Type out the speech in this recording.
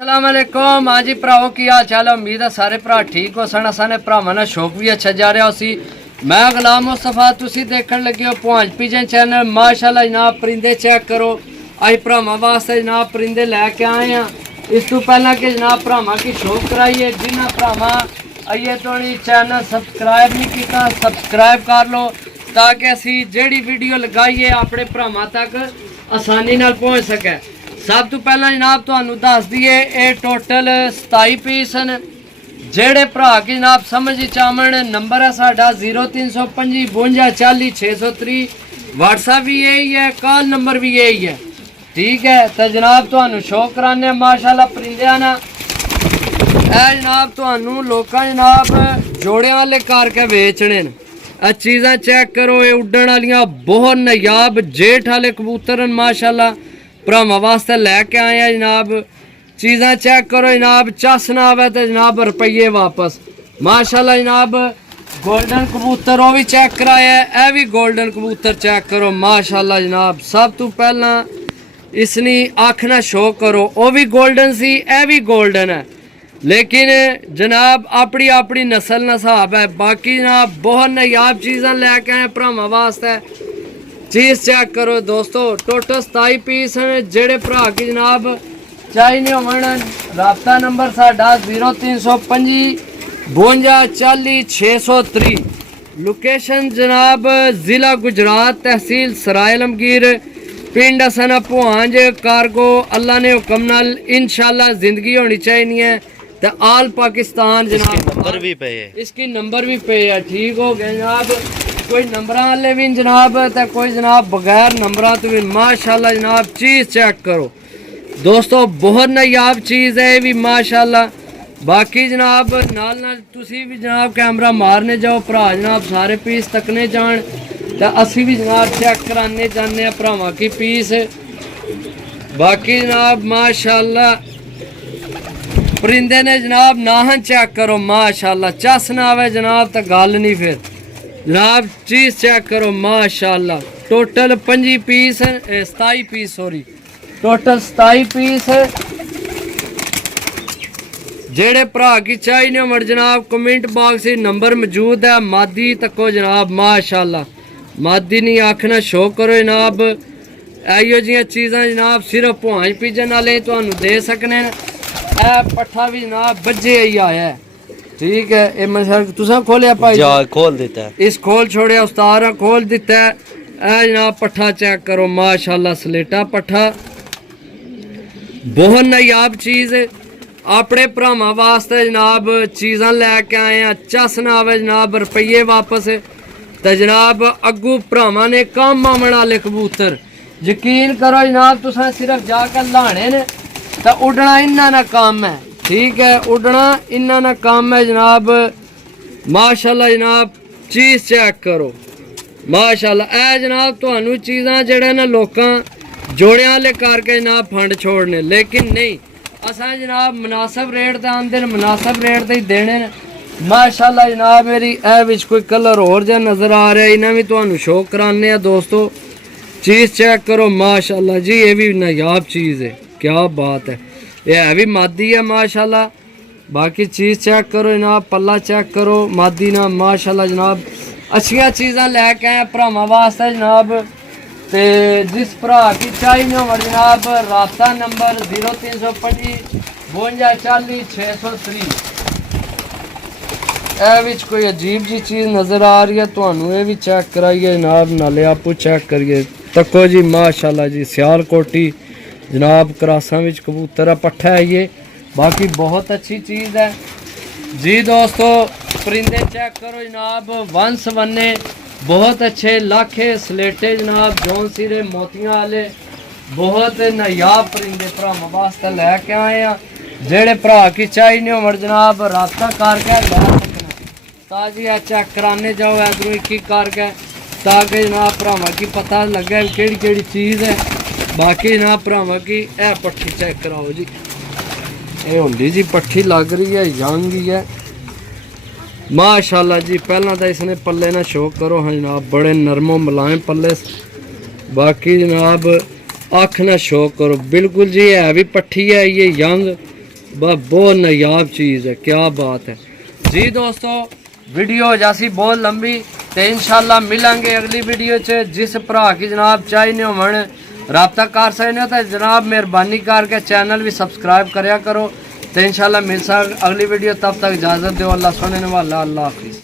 अस्सलामुअलैकुम। हाँ जी भराओ की हाल चाल है। उम्मीद है सारे भरा ठीक हो सन। असाने भरावां दा शौक भी अच्छा जा रहा उसी। मैं गुलाम मुस्तफा, तुसी देखण लगे हो पुहांज पिजन चैनल। माशाल्लाह जनाब परिंदे चेक करो। अज भरावां वास्ते जनाब परिंदे लैके आए हैं। इस तो पहला कि जनाब भरावां की शौक कराइए, जिन्हें भरावां आइए तो चैनल सबसक्राइब नहीं किया सबसक्राइब कर लो, ताकि असी जिहड़ी वीडियो लगाइए अपने भरावां तक आसानी नाल पहुँच सके। सब तो पहला जनाब तुहानू दस दिए ये टोटल 27 पीस न। जेड़े भरा की जनाब समझ चावन नंबर है साडा 0325 52 40 630। व्हाट्सएप भी यही है, कॉल नंबर भी यही है। ठीक है तो जनाब तुहानू शौक कराने माशाल्लाह परिंदे ना। जनाब तुहानू लोकां जनाब जोड़े वाले करके बेचने न। चीज़ां चेक करो, ये उड्डण वालियां बहुत नायाब जेठ वाले कबूतर माशाल्लाह भरावां वास्ते लैके आए हैं जनाब। चीज़ां चेक करो जनाब, चस ना आवे तो जनाब रुपये वापस। माशाल्लाह जनाब गोल्डन कबूतर वो भी चेक कराया है, भी गोल्डन कबूतर चेक करो माशाल्लाह जनाब। सब तो पहला इसनी अख ना शो करो, वो भी गोल्डन सी, ए भी गोल्डन है, लेकिन जनाब अपनी अपनी नस्ल ना हिसाब है। बाकी जनाब बहुत नायाब चीज़ां लैके आए भरावां वास्ते। चीज़ चेक करो दोस्तों, टोटल 27 पीस हैं। जेड़े भरा की जनाब चाहिए होवन राबता नंबर साडा 0325 52 40 630। लोकेशन जनाब ज़िला गुजरात, तहसील सराय आलमगीर, पिंड असना पुहांज। कारगो अल्लाह ने हुक्म नाल इंशाल्लाह जिंदगी होनी चाहिए है। तो आल पाकिस्तान जनाब नंबर भी पे है, इसकी नंबर भी पे है। ठीक हो गया जनाब, कोई नंबर वाले भी जनाब तो कोई जनाब बगैर नंबर तो भी माशाल्लाह जनाब। चीज़ चेक करो दोस्तों, बहुत नायाब चीज़ है ये भी माशाल्लाह। बाकी जनाब नाल नाल तुसी भी जनाब कैमरा मारने जाओ, भरा जनाब सारे पीस तकने जान तो असी भी जनाब चेक कराने जाने भरावां की पीस। बाकी जनाब माशाल्लाह परिंदे ने जनाब नाहन चेक करो माशाल्लाह। चस ना आवे जनाब तो गल नहीं फिर जनाब। चीज़ चेक करो माशाल्लाह। Total 25 piece 27 piece sorry total 27 piece. जेड़े भरा की चाहिए मर जनाब कमेंट बॉक्स नंबर मौजूद है, मादी तको जनाब माशाल्लाह। मादी नहीं आखना शो करो जनाब। इहो जियां चीज़ां जनाब सिर्फ पुहांज पिजन वाले तुहानू दे सकने। पट्ठा भी जनाब बज्जे ही आया है। ठीक है ये मैं तुसा खोलिया भाई खोल देता है, इस खोल छोड़िया उस्तारा खोल दिता है। जनाब पट्ठा चेक करो माशाल्लाह, सलेटा पट्ठा बहुत नायाब चीज़ है। अपने भरावां वास्ते जनाब चीज़ां लैके आए हैं। चस ना आवे जनाब रुपये वापस। तो जनाब अगू भरावां ने कम आवन वाले कबूतर यकीन करो जनाब, तुसा सिर्फ जाकर लाने ने तो उड़ना इन्ना ना काम है। ठीक है उड़ना इन्ना ना काम है जनाब माशाल्लाह जनाब। चीज़ चेक करो माशाल्लाह। जनाब तुहानू चीज़ां जेड़ा ना लोकां जोड़ियां वाले करके जनाब फंड छोड़ने, लेकिन नहीं असा जनाब मुनासिब रेट ते आंदे मुनासिब रेट ते ही देने ने माशाल्लाह जनाब। मेरी विच कोई कलर और जहा नज़र आ रहा है, इन्हें भी तुहानू शो कराने आ दोस्तों। चीज़ चेक करो माशाल्लाह जी, ये भी नायाब चीज़ है, क्या बात है। ये है भी मादी है माशाल्लाह। बाकी चीज़ चेक करो जनाब, पल्ला चेक करो मादी ना माशाल्लाह जनाब। अच्छिया चीज़ां लैके आए भरावां वास्ते जनाब। तो जिस भरा की चाहिए हो जनाब राबता नंबर 0325 52 40 630। विच कोई अजीब जी चीज़ नज़र आ रही है तुहानू, ये भी चेक कराइए जनाब, नाले आपू चेक करिए। तको जी माशाल्लाह जी, सियालकोटी जनाब करासा विच कबूतर है, पट्ठा है ये। बाकी बहुत अच्छी चीज़ है जी दोस्तों। परिंदे चेक करो जनाब, वंस वन्ने बहुत अच्छे लाखे सलेटे जनाब, जौन सिरे मोतियां वाले बहुत नायाब परिंदे भरावां वास्ते लैके आए हैं। जेड़े भरा की चाहिए होवन जनाब राबता करके लै सकना। ताजी चेक कराने जाओ इधरों एक करके, ताकि जनाब भरावां की पता लगे केड़ी केड़ी चीज़ है। बाकी जनाब भरावां की पट्ठी चेक कराओ जी, ये होंडी जी पट्ठी लग रही है, यंग ही है माशाल्लाह जी। पहला तो इसने पल्ले ना शो करो हाँ जनाब, बड़े नरमो मुलायम पल्ले। बाकी जनाब अख ना शो करो बिल्कुल जी, है भी पट्ठी है ये यंग बहुत नायाब चीज़ है, क्या बात है जी। दोस्तों वीडियो हो जासी बहुत लंबी, तो इंशाल्लाह मिलेंगे अगली वीडियो च। जिस भरा की जनाब चाहिए होवन रबता कर सकते तो जनाब मेहरबानी करके चैनल भी सब्सक्राइब करया करो। तो इंशाल्लाह मिल सक अगली वीडियो, तब तक इजाज़त दो। अल्लाह सुनने वाला, अल्लाह हाफिज़।